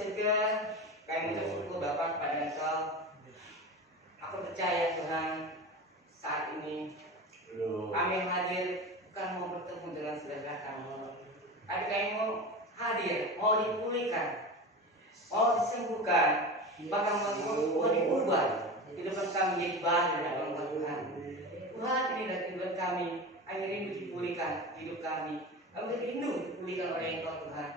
surga, kami mengucap syukur Bapa kepada Engkau. Aku percaya Tuhan, saat ini kami hadir bukan mau bertemu dengan saudara kami, tapi kami mau hadir, mau dipulihkan, mau disembuhkan, bahkan mau diubah. Kehidupan kami menjadi baru dalam Engkau Tuhan. Tuhan, inilah kehidupan kami. Kami rindu dipulihkan hidup kami. Kami rindu dipulihkan oleh Engkau Tuhan.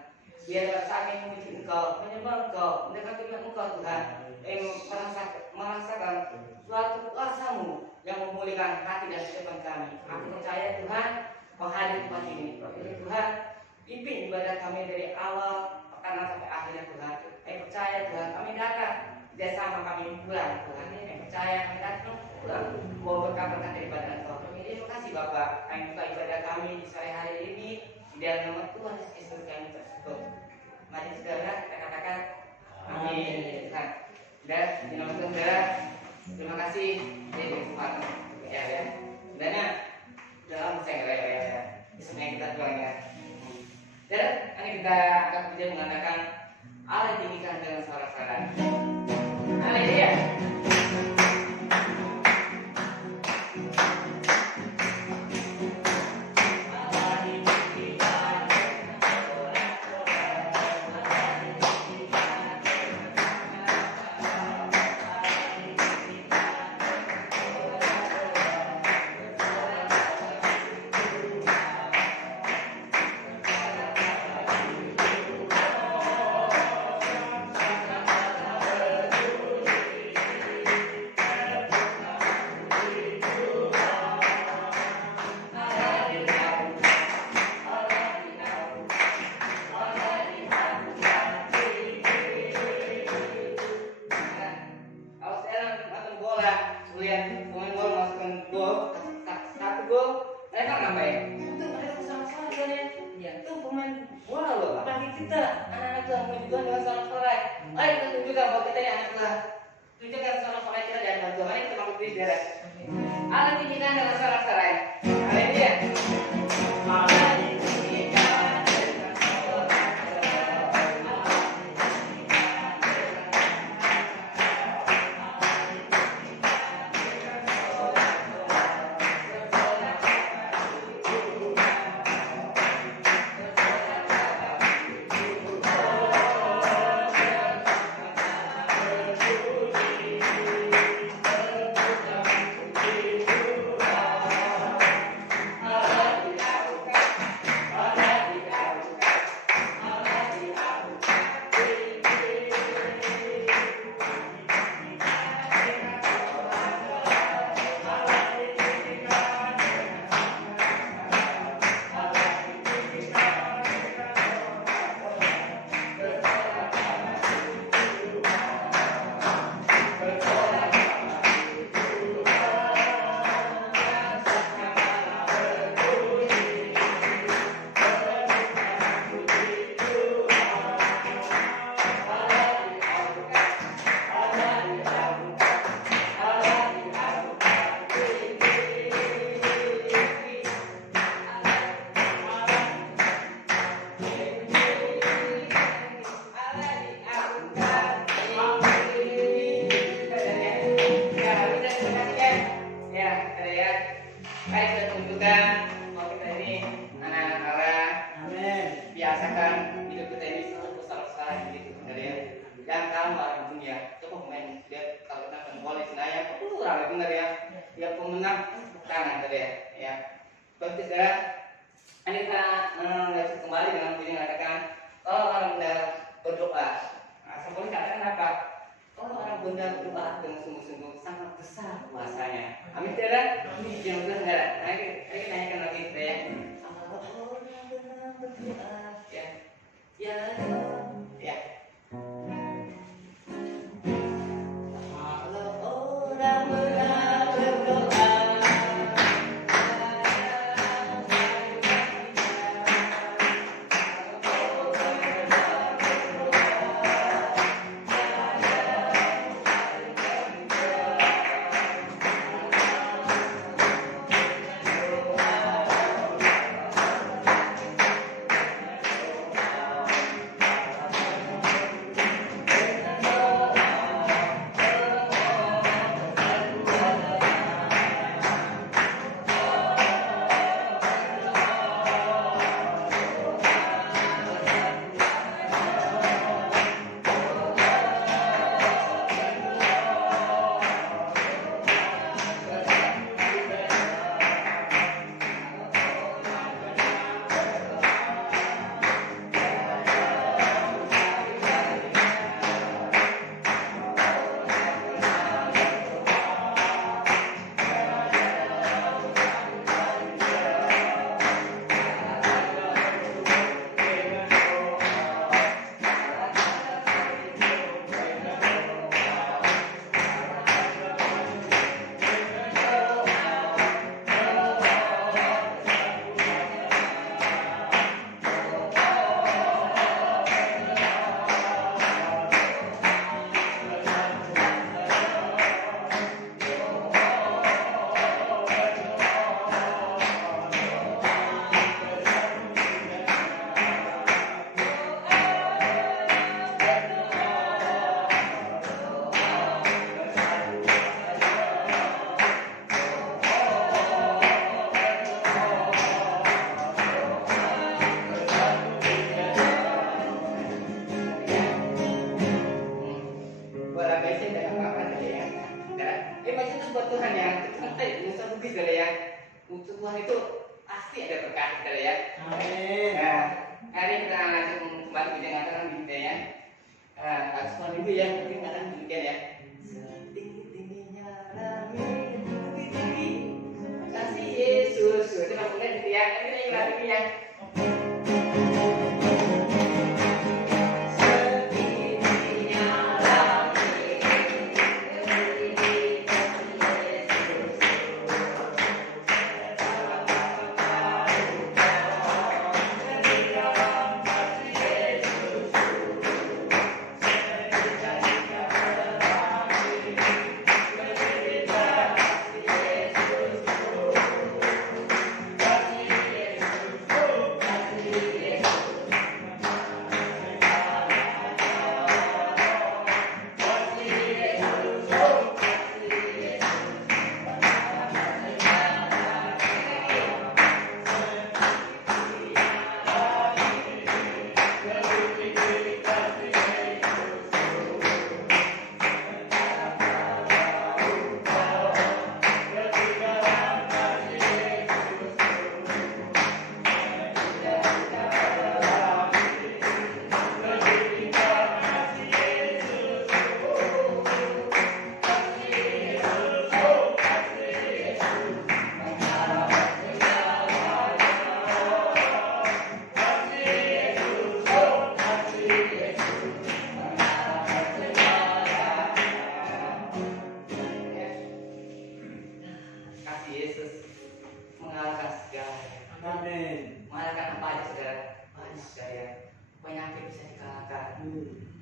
Biarlah kami memuji Engkau, menyembah Engkau, mendekati Engkau Tuhan, merasakan suatu kuasa-Mu yang memulihkan hati dan kehidupan kami. Aku percaya Tuhan, menghadir tempat ini. Tuhan, pimpin ibadah kami dari awal pekan sampai akhirnya Tuhan. Kami percaya Tuhan, kami datang bersama kami pulang Tuhan. Kami percaya kami datang pulang mau berkat-berkat daripada Engkau. Terima kasih Bapak. Kami buka ibadah kami di sore hari ini di dalam nama Tuhan Yesus kami bersyukur. Mari saudara kita katakan amin. Tuhan. Dan di nama Tuhan saudara, terima kasih dari kesempatan ya. Sebenarnya dalam saya ya. Sebenarnya kita pulang ya. Dan ini kita akan bisa mengatakan Allah tinggikan dengan suara-suara. Haleluya. Puji Tuhan itu pasti ada berkah kita ya. Amin. Nah, hari kita langsung kembali mendengarkan kita ya. Langsung dulu ya, mungkin akan demikian ya. Setinggi-tingginya langit, tinggi-tinggi kasih Yesus. Coba kemudian gitu ya, nanti lagi lagi ya.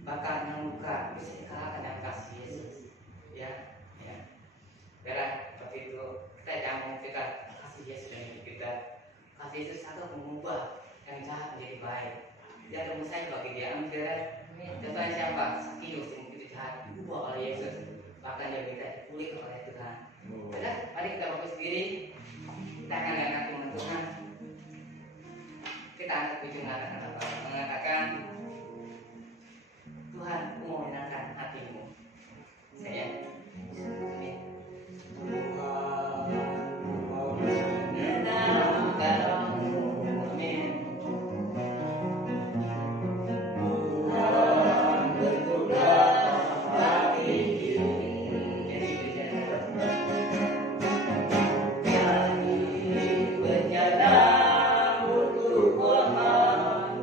Bahkan yang luka bisa dikalahkan dengan kasih Yesus. Ya, ya. Karena seperti itu kita jangan memikirkan kasih Yesus dalam hidup kita. Kasih Yesus akan mengubah yang jahat menjadi baik. Dia akan musnah bagi dia. Contohnya siapa? Sakius yang begitu jahat diubah oleh Yesus. Bahkan dia minta dipulihkan oleh Tuhan. Sudah, mari kita fokus diri. Kita akan lihat firman Tuhan. Kita angkat ujung mengatakan Tuhan, aku mau menyenangkan hatimu. Saya. Amin. Tuhan, mau menyenangkanmu. Amin. Tuhan bertugas bagi jadi bencana untuk Tuhan.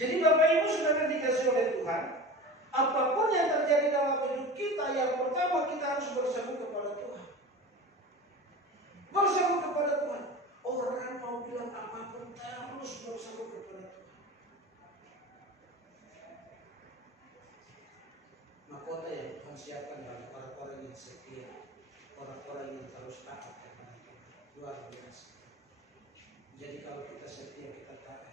Jadi Bapak Ibu Saudara dikasih oleh Tuhan, apapun yang terjadi dalam hidup kita, yang pertama kita harus berseru kepada Tuhan. Berseru kepada Tuhan. Orang mau bilang apapun terus berseru kepada Tuhan. Mahkota yang Tuhan siapkan bagi orang-orang yang setia, orang-orang yang terus taat kepada Tuhan. Luar biasa. Jadi kalau kita setia, kita taat,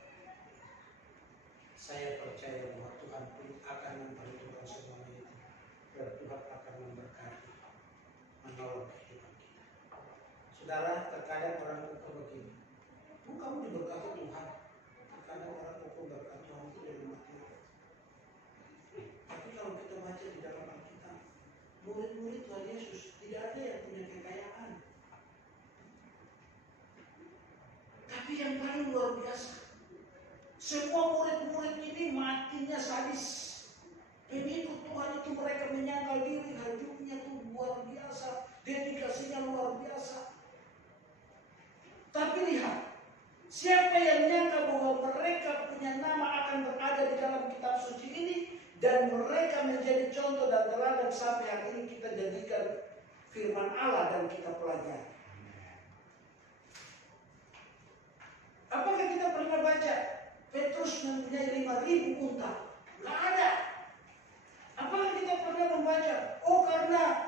saya percaya bahwa Tuhan pun akan memperhitungkan semuanya itu. Dan Tuhan akan memberkati, menolong kehidupan kita. Saudara, terkadang orang ukur begini, kamu diberkati Tuhan. Terkadang orang ukur berkat Tuhan itu dari mati. Tapi kalau kita baca di dalam Alkitab, murid-murid Tuhan Yesus tidak ada yang punya kekayaan. Tapi yang paling luar biasa, semua murid-murid ini matinya sadis. Pengikut Tuhan itu mereka menyangkal diri, hidupnya itu luar biasa, dedikasinya luar biasa. Tapi lihat, siapa yang menyangka bahwa mereka punya nama akan berada di dalam kitab suci ini, dan mereka menjadi contoh dan teladan sampai hari ini kita jadikan firman Allah dan kita pelajari. Apakah kita pernah baca Petrus mempunyai 5.000 unta? Nggak ada. Apakah kita pernah membaca, oh karena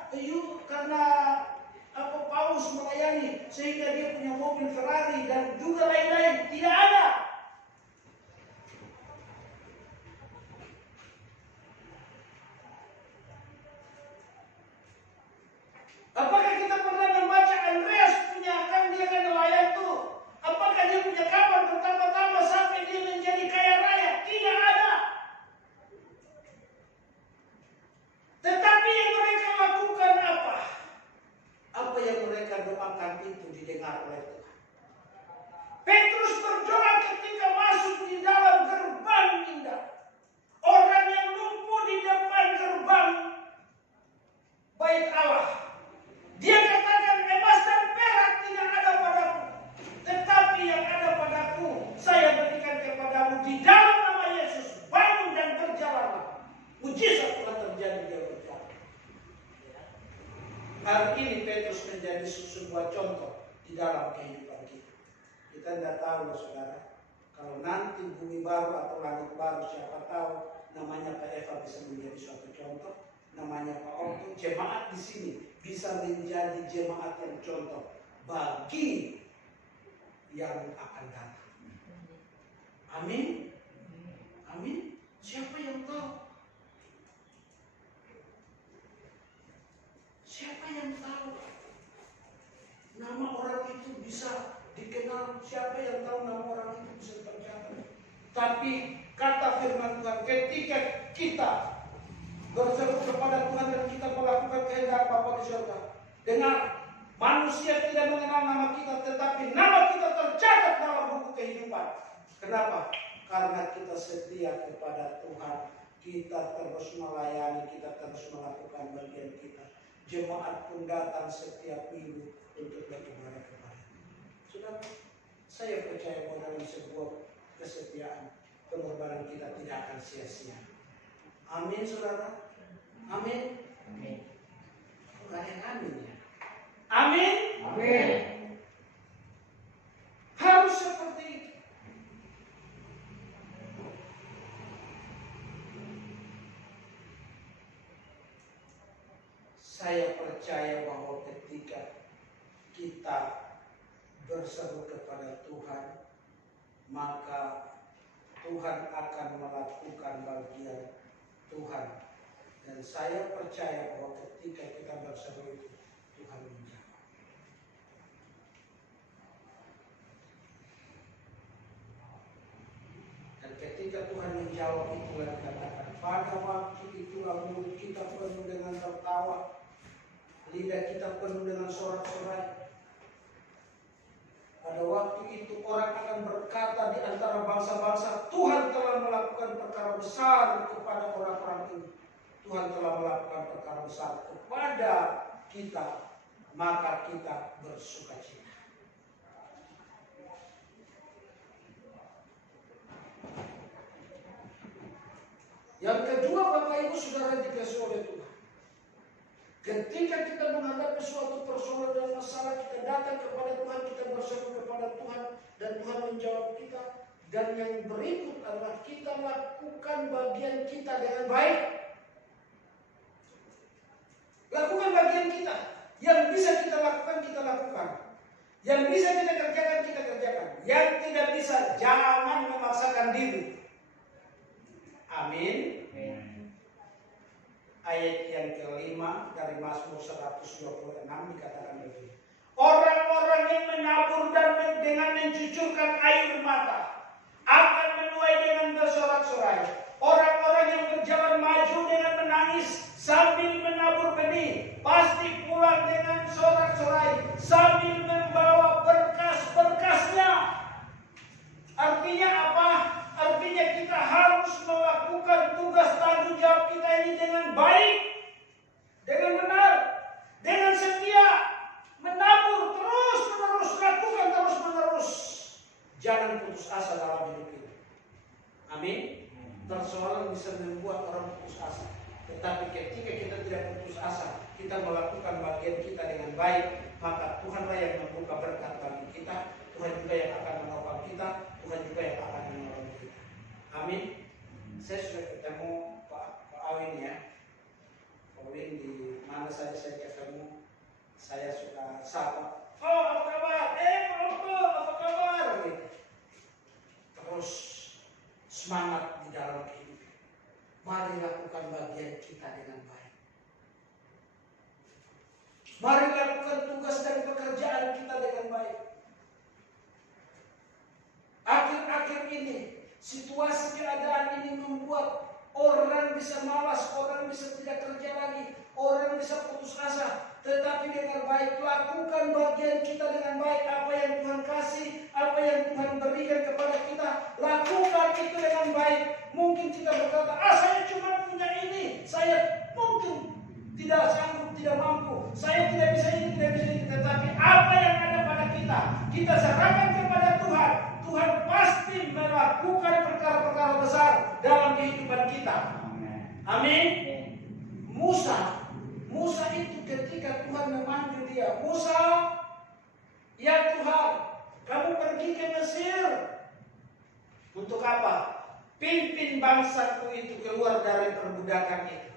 Paulus melayani sehingga dia punya mobil Ferrari dan juga lain-lain? Tidak ada. Apakah kita pernah membaca Andreas punya dia kan nelayan tuh? Apakah dia punya kapal bertambah-tambah sampai dia menjadi kaya raya? Tidak ada. Tetapi yang mereka lakukan apa? Apa yang mereka doakan itu didengar oleh Tuhan. Petrus berdoa ketika masuk di dalam gerbang indah. Orang yang lumpuh di depan gerbang bait Allah. Dia katakan, emas dan perak tidak ada padaku, tetapi yang ada padaku saya berikan kepadamu. Di dalam nama Yesus, bangun dan berjalanlah. Mujizat telah terjadi, dia berjalan. Hari ini Petrus menjadi sebuah contoh di dalam kehidupan kita. Kita tidak tahu, saudara, kalau nanti bumi baru atau langit baru, siapa tahu namanya Pak Eva bisa menjadi suatu contoh, namanya Pak Om, jemaat di sini bisa menjadi jemaat yang contoh bagi yang akan datang. Amin. Amin. Siapa yang tahu? Siapa yang tahu? Nama orang itu bisa dikenal. Siapa yang tahu nama orang itu bisa tercatat? Tapi kata firman Tuhan, ketika kita berseru kepada Tuhan dan kita melakukan kehendak Bapa di surga, dengar, manusia tidak mengenal nama kita, tetapi nama kita tercatat dalam buku kehidupan. Kenapa? Karena kita setia kepada Tuhan, kita terus melayani, kita terus melakukan bagian kita. Jemaat pun datang setiap minggu untuk beribadah kepada Tuhan. Saudara, saya percaya bahwa dalam sebuah kesetiaan, pengorbanan kita tidak akan sia-sia. Amin, saudara. Amin. Amin. Bukan yang amin ya. Amin. Amin. Harus seperti itu. Saya percaya bahwa ketika kita berseru kepada Tuhan, maka Tuhan akan melakukan bagian Tuhan. Dan saya percaya bahwa ketika kita berseru itu, Tuhan menjawab. Dan ketika Tuhan menjawab, itulah dikatakan, pada waktu itulah mulut kita penuh dengan tertawa, lidah kita penuh dengan sorak-sorai. Pada waktu itu orang akan berkata di antara bangsa-bangsa, Tuhan telah melakukan perkara besar kepada orang-orang ini. Tuhan telah melakukan perkara besar kepada kita, maka kita bersukacita. Yang kedua, Bapak Ibu Saudara dikasih oleh Tuhan. Ketika kita menghadapi suatu persoalan dan masalah, kita datang kepada Tuhan, kita berseru kepada Tuhan, dan Tuhan menjawab kita. Dan yang berikut adalah kita lakukan bagian kita dengan baik. Lakukan bagian kita. Yang bisa kita lakukan, kita lakukan. Yang bisa kita kerjakan, kita kerjakan. Yang tidak bisa, jangan memaksakan diri. Amin. Ayat yang kelima dari Mazmur 126 dikatakan begini. Orang-orang yang menabur dan dengan mencucurkan air mata akan menuai dengan bersorak-sorai. Orang-orang yang berjalan maju dengan menangis sambil menabur benih pasti pulang dengan sorak-sorai sambil membawa berkas-berkasnya. Artinya apa? Artinya kita harus melakukan tugas tanggung jawab kita ini dengan baik, dengan benar, dengan setia, menabur terus-menerus, lakukan terus-menerus. Jangan putus asa dalam hidup kita. Amin. Persoalan bisa membuat orang putus asa. Tetapi ketika kita tidak putus asa, kita melakukan bagian kita dengan baik, maka Tuhanlah yang membuka berkat bagi kita. Tuhan juga yang akan menopang kita. Tuhan juga yang akan menolong kita. Amin. Saya sudah ketemu Pak Awin ya. Pak Awin di mana saja saya ketemu, saya suka sapa. Oh, apa kabar? Apa kabar? Gitu. Terus semangat di dalam hidup. Mari lakukan bagian kita dengan baik. Mari lakukan tugas dan pekerjaan kita dengan baik. Akhir-akhir ini, situasi keadaan ini membuat orang bisa malas, orang bisa tidak kerja lagi, orang bisa putus asa. Tetapi dengan baik, lakukan bagian kita dengan baik. Apa yang Tuhan kasih, apa yang Tuhan berikan kepada kita, lakukan itu dengan baik. Mungkin kita berkata, saya cuma punya ini, saya mungkin tidak sanggup, tidak mampu, saya tidak bisa ini, tidak bisa ini. Tetapi apa yang ada pada kita serahkan kepada Tuhan. Tuhan pasti melakukan perkara-perkara besar dalam kehidupan kita. Amin. Musa itu ketika Tuhan memanggil dia, Musa, ya Tuhan, kamu pergi ke Mesir. Untuk apa? Pimpin bangsaku itu keluar dari perbudakan itu.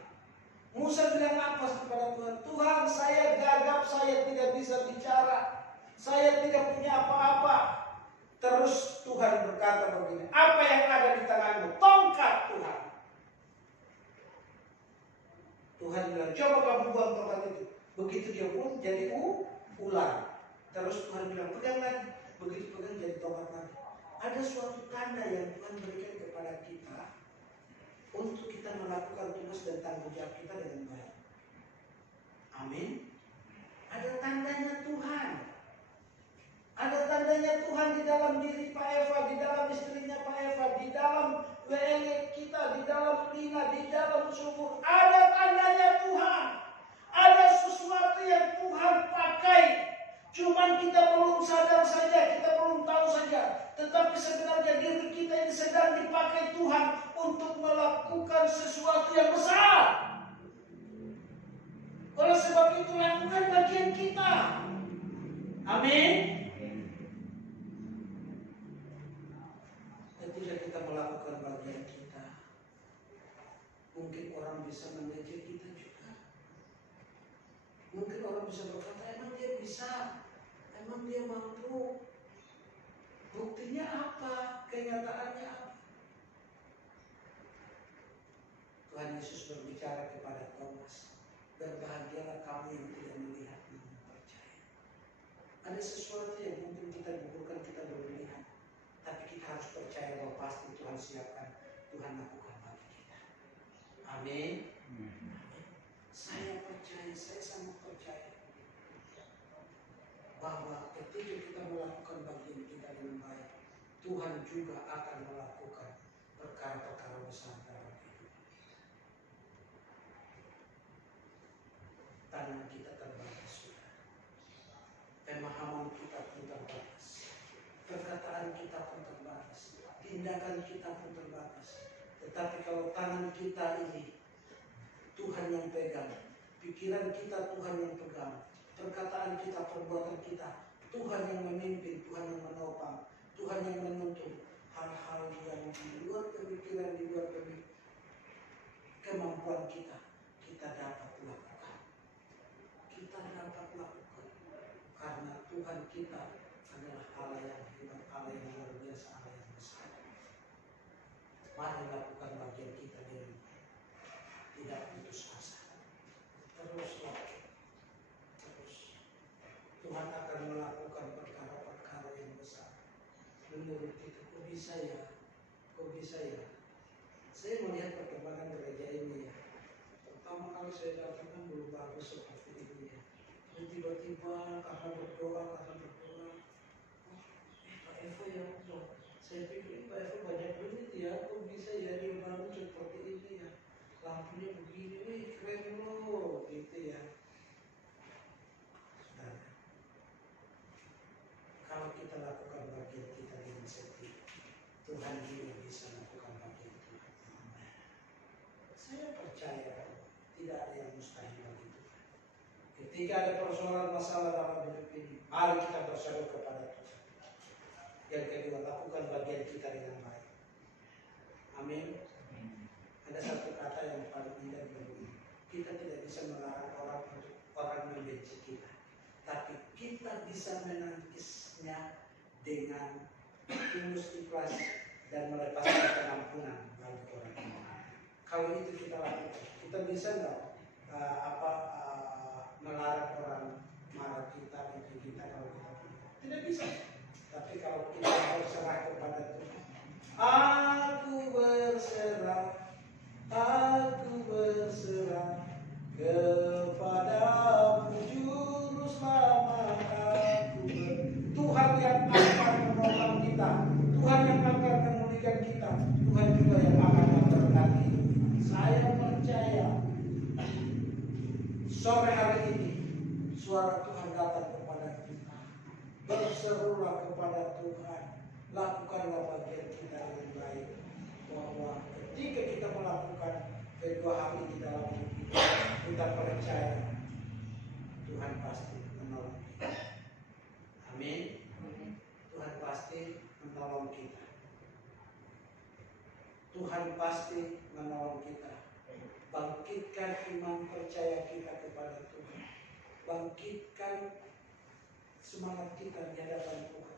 Musa bilang apa kepada Tuhan? Tuhan, saya gagap, saya tidak bisa bicara, saya tidak punya apa-apa. Terus Tuhan berkata begini, apa yang ada di tanganmu? Tongkat Tuhan. Tuhan bilang, coba kamu buang tongkat itu. Begitu dia buang, jadi ular. Terus Tuhan bilang, pegang lagi. Begitu pegang, jadi tongkat lagi. Ada suatu tanda yang Tuhan berikan kepada kita untuk kita melakukan tugas dan tanggung jawab kita dengan baik. Amin. Ada tandanya Tuhan. Ada tandanya Tuhan di dalam diri Pak Eva, di dalam istrinya Pak Eva, di dalam WL kita, di dalam Lina, di dalam Subur. Ada tandanya Tuhan. Ada sesuatu yang Tuhan pakai. Cuman kita belum sadar saja, kita belum tahu saja. Tetapi sebenarnya diri kita ini sedang dipakai Tuhan untuk melakukan sesuatu yang besar. Oleh sebab itu lakukan bagian kita. Amin. Ketika kita melakukan bagian kita, mungkin orang bisa mengejek kita juga. Mungkin orang bisa berkata, emang dia bisa, emang dia mampu. Buktinya apa? Kenyataannya apa? Tuhan Yesus berbicara kepada Thomas, berbahagialah kamu yang tidak melihat namun percaya. Ada sesuatu yang mungkin kita gugurkan, kita belum melihat, tapi kita harus percaya bahwa pasti Tuhan siapkan, Tuhan lakukan bagi kita. Amin. Saya percaya, saya sangat percaya bahwa ketika kita melakukan bagian kita dengan baik, Tuhan juga akan melakukan perkara-perkara besar dalam hidup. Tangan kita terbatas, saudara. Pemahaman kita pun terbatas. Perkataan kita pun terbatas. Tindakan kita pun terbatas. Tetapi kalau tangan kita ini Tuhan yang pegang, pikiran kita Tuhan yang pegang, perkataan kita, perbuatan kita, Tuhan yang memimpin, Tuhan yang menopang, Tuhan yang menuntun hal-hal yang di luar pemikiran, di luar kemampuan kita, kita dapat lakukan. Kita dapat lakukan karena Tuhan kita adalah Allah yang hebat, Allah yang luar biasa, Allah yang besar. Mari lakukan bagian kita dengan tidak putus asa. Teruslah, terus. Tuhan akan melakukan perkara-perkara yang besar. Menurut kita, kok bisa ya? Kok bisa ya? Saya melihat perkembangan gereja ini ya. Pertama kali saya datang kan belum bagus seperti ini ya. Dan tiba-tiba karena berdoa, oh, Pak Eva ya Allah. Saya pikir Pak Eva banyak duit ya. Kok bisa ya dia bangun seperti ini ya? Lampunya begini, wih keren loh, gitu ya. Saudara, kalau kita lakukan bagian kita dengan setia, Tuhan juga bisa lakukan bagian Tuhan. Saya percaya tidak ada yang mustahil bagi Tuhan. Ketika ada persoalan masalah dalam hidup ini, mari kita berseru kepada Tuhan. Yang kedua, lakukan bagian kita dengan baik. Amin. Ada satu kata yang paling indah begini. Kita tidak bisa melarang orang membenci kita, tapi kita bisa menangkisnya dengan tulus ikhlas dan melepaskan pengampunan bagi orang. Kalau itu kita lakukan, kita bisa nggak melarang orang marah kita, benci kita kalau kita tidak bisa. Tapi kalau kita berserah kepada Tuhan, aku berserah kepadamu juru selamat aku. Tuhan yang akan menolong kita, Tuhan yang akan memulihkan kita, Tuhan juga yang akan memberkati. Saya percaya sore hari ini suara Tuhan datang kepada kita. Berserulah kepada Tuhan, lakukanlah bagian kita dengan baik. Bahwa ketika kita melakukan kedua hal ini dalam hidup kita, kita percaya Tuhan pasti menolong kita. Amin. Tuhan pasti menolong kita. Tuhan pasti menolong kita. Bangkitkan iman percaya kita kepada Tuhan. Bangkitkan semangat kita di hadapan Tuhan.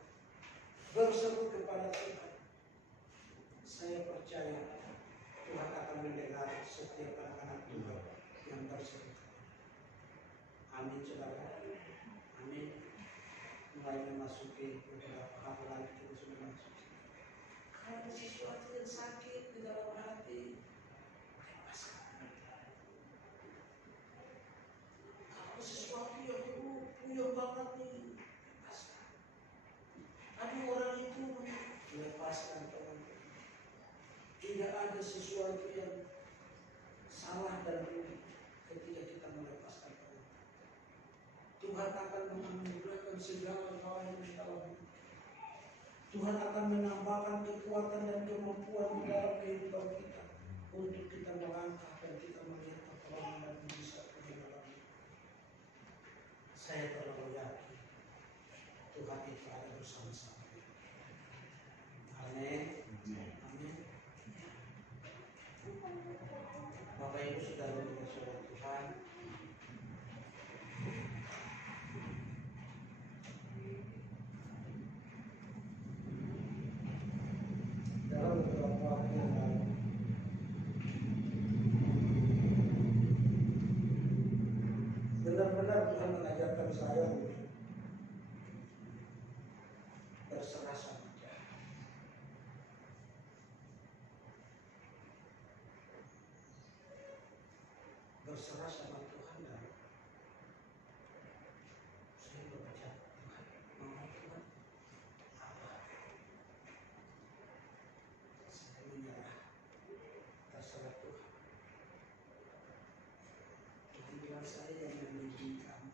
Berseru kepada Tuhan. Saya percaya Tuhan akan mendengar setiap anak-anak Tuhan yang berseru. Amin, saudara. Amin. Mulai memasuki beberapa hal lagi kita sudah masuk. Kalau ada sesuatu yang sakit di dalam hati, lepaskan. Kalau sesuatu yang puyeng banget nih, lepaskan. Ada orang itu lepaskan Tuhan. Tidak ada sesuatu yang salah dan rugi ketika kita melepaskan Tuhan. Tuhan akan menganugerahkan segala hal yang di dalam hidup. Tuhan akan menambahkan kekuatan dan kemampuan di dalam kehidupan kita untuk kita melangkah dan kita melihat pertolongan dan mujizat di dalam hidup. Saya terlalu yakin Tuhan itu ada bersama-sama. Amin. Amin. Bapak Ibu sudah dikasih oleh Tuhan. Dalam beberapa waktu yang lalu, benar-benar Tuhan mengajarkan saya untuk berserah sama Dia. Berserah sama Tuhan dan saya berbaca Tuhan, mau Tuhan apa? Saya menyerah, terserah Tuhan. Tuhan bilang saya yang membimbing kamu,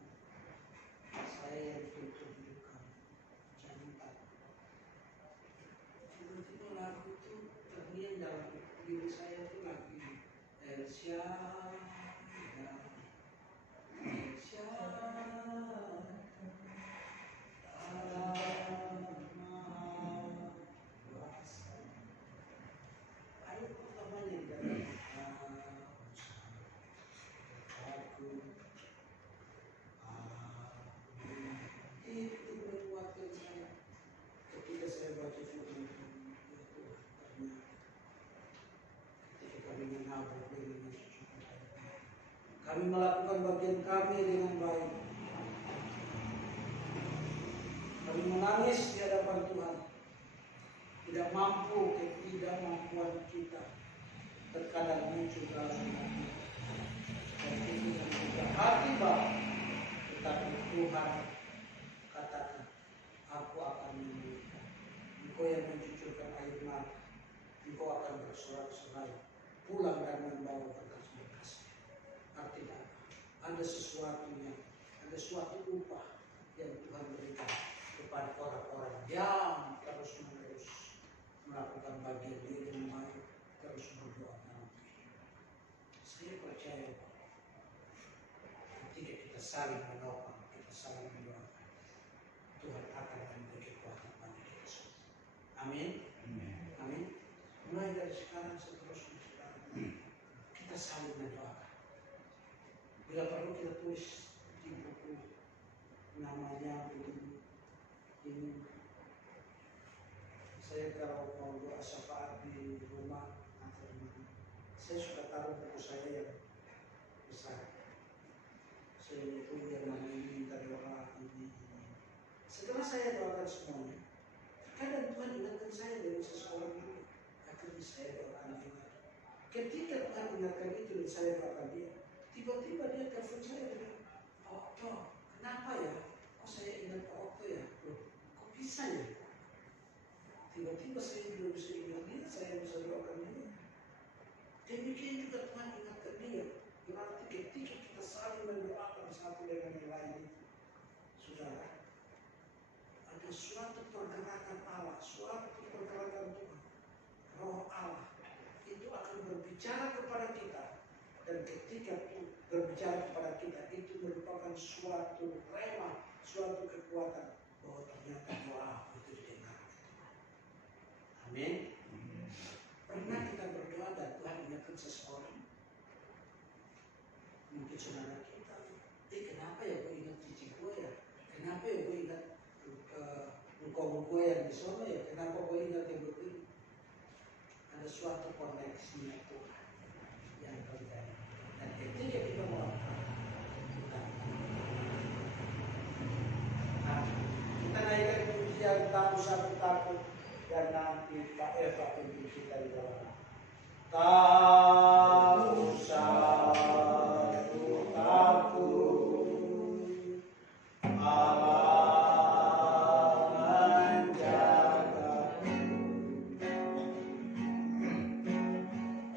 melakukan bagian kami dengan baik. Kami menangis di hadapan Tuhan, tidak mampu ketidakmampuan kita terkadang muncul dalam hati. Dan itu juga hati Bapa, tetapi Tuhan katakan, aku akan memulihkan. Engkau yang mencucurkan air mata, engkau akan bersorak-sorai, pulang dan membawa berkas-berkas. Artinya ada suatu upah yang Tuhan berikan kepada orang-orang yang terus-menerus melakukan bagian dia dengan baik, terus berdoa dalam kehidupan. Saya percaya bahwa ketika kita saling menopang, kita saling mendoakan, Tuhan akan memberi kekuatan bagi kita semua. Amin. Amin. Mulai dari sekarang seterusnya kita saling mendoakan. Bila perlu kita tulis di buku namanya ini. Saya kalau mau doa syafaat di rumah atau di mana, saya suka taruh buku saya yang besar. Saya punya nama ini, minta doa ini. Setelah saya doakan semuanya, kadang Tuhan ingatkan saya dari seseorang itu, akhirnya saya doakan dia. Ketika Tuhan ingatkan itu dan saya doakan dia, tiba-tiba dia telepon saya dengan, "Oh, toh, kenapa ya? Kok saya ingat Pak Okto ya? Loh, kok bisa ya?" Tiba-tiba saya belum bisa ingat dia, saya bisa doakan dia. Demikian juga Tuhan ingatkan dia. Berarti ketika kita saling mendoakan satu dengan yang lain, saudara, ada suatu pergerakan Allah, suatu pergerakan Tuhan, Roh Allah itu akan berbicara kepada kita. Dan ketika itu berbicara kepada kita, itu merupakan suatu rema, suatu kekuatan bahwa ternyata doa itu didengar. Amin. Pernah kita berdoa dan Tuhan ingatkan seseorang, mungkin saudara kita, kenapa ya gue ingat cici gue ya? Kenapa ya gue ingat engkau gue yang di sana ya? Kenapa gue ingat yang begini? Ada suatu koneksinya Tuhan yang terjadi. Dan ketika kita melakukan, kita naikkan pujian tamu satu takut. Dan nanti Pak Eva pimpin kita di dalam. Tak usah takut, Allah menjagamu.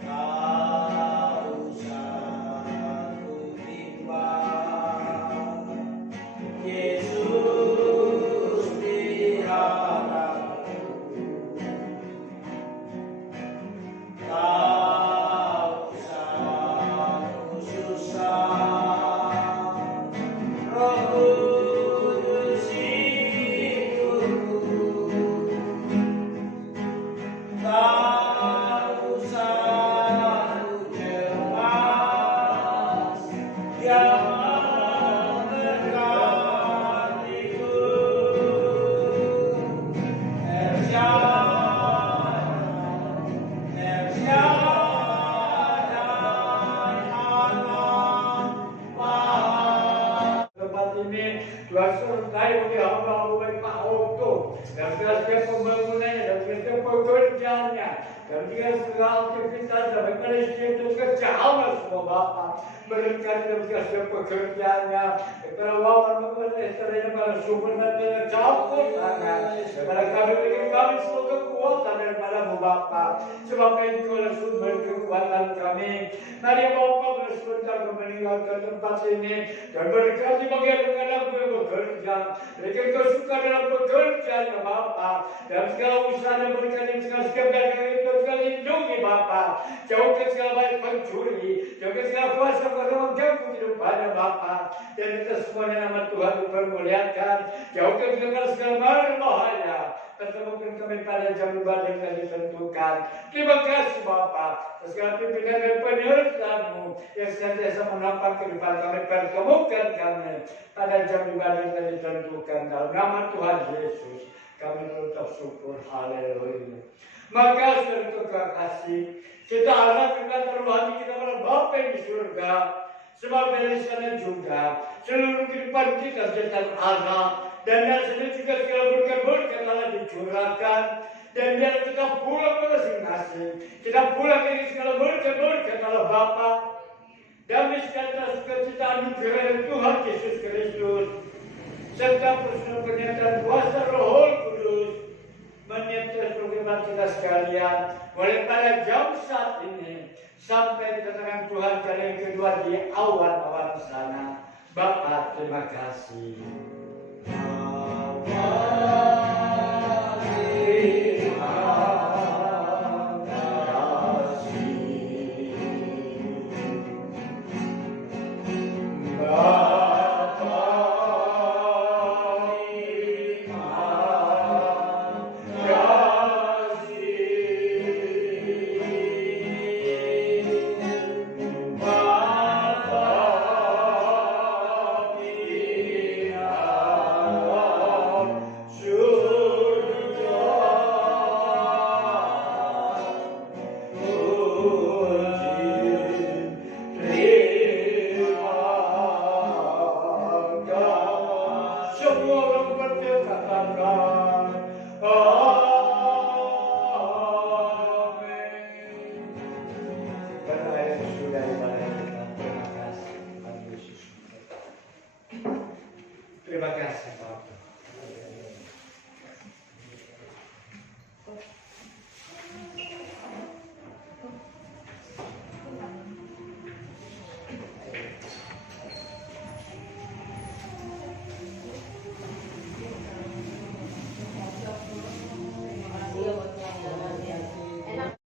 Tak usah bimbang, Yesus diharap. Pekerjaannya, kelawan mengesternya pada sumber dan campur tangan. Kepada kami semua kekuatan daripada Bapa. Sebab Engkau sumber kekuatan kami. Mari Bapa bersebentar meninggalkan tempat ini dan berkati bagian dengan aku yang bekerja. Berikan Kau suka dalam pekerjaan Bapa dan segala usaha yang berkati segala setiap dagangan itu segala lindungi Bapa. Jauhkan segala baik pencuri, jauhkan segala kuasa mengganggu kehidupannya Bapa. Dan kita semuanya nama Tuhan dipermuliakan. Jauhkan segala mara bahaya. Pertemukan kami pada jam ibadah yang ditentukan. Terima kasih Bapa. Segala pimpinan dan penyertaan-Mu yang senantiasa menopang kehidupan kami, pertemukan kami pada jam ibadah yang ditentukan. Dalam nama Tuhan Yesus kami mengucap syukur. Haleluya. Maka saudara kasih, kita harap kita terhati kita pada Bapa yang di surga. Sebab dari sana juga seluruh kehidupan kita tentang anak, dan dari sana juga segala berkat-berkat telah dicurahkan. Dan biar kita pulang masing-masing, kita pulang dengan segala berkat-berkat Allah Bapa. Damai sejahtera sukacita anugerah Tuhan Yesus Kristus, serta penuh penyertaan kuasa Roh Kudus menyertai seluruh kita sekalian mulai pada jam saat ini sampai kedatangan Tuhan kali yang kedua di awan-awan sana. Bapa, terima kasih. Terima kasih.